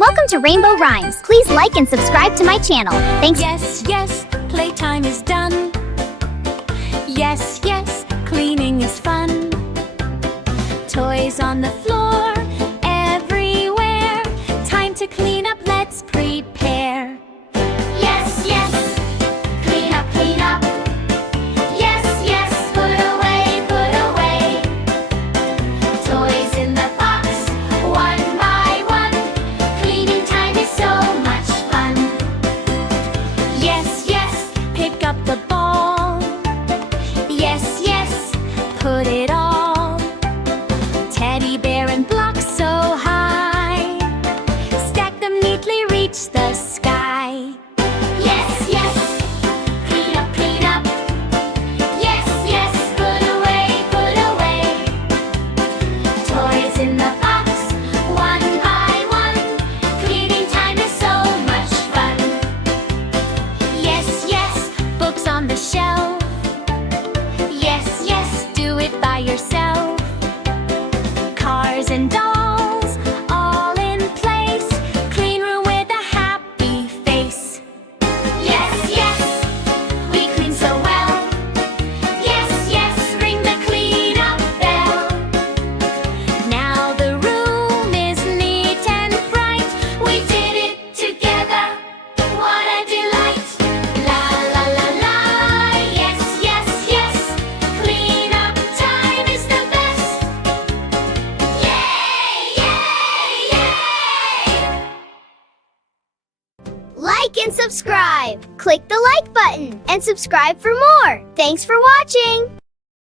Welcome to Rainbow Rhymes. Please like and subscribe to my channel. Thanks. Yes, yes, playtime is done. Yes, yes, cleaning is fun. Toys on the floor, everywhere. Time to clean up, let's prepare. Yes, yes, clean up, clean up. Yes, yes, put away, put away. Toys in the box, one by one. Cleaning time is so much fun. Yes, yes, pick up the ball. Yes, yes, put it all. Teddy bear and blocks so high. Stack them neatly, reach the sky. Yes, yes, clean up, clean up. Yes, yes, put away, put away. Toys in the box, one by one. Cleaning time is so much fun. Yes, yes, books on the shelf. Yes, yes, do it by yourself. Cars and dolls, all in place. Clean room with a happy face. Yes, yes, we clean so well. Yes, yes, ring the cleanup bell. Now the room is neat and bright. We did it together, what a delight. La la la la, yes, yes, yes. Cleanup time is the best. Yay, yay, yay! Like and subscribe. Click the like button and subscribe for more. Thanks for watching.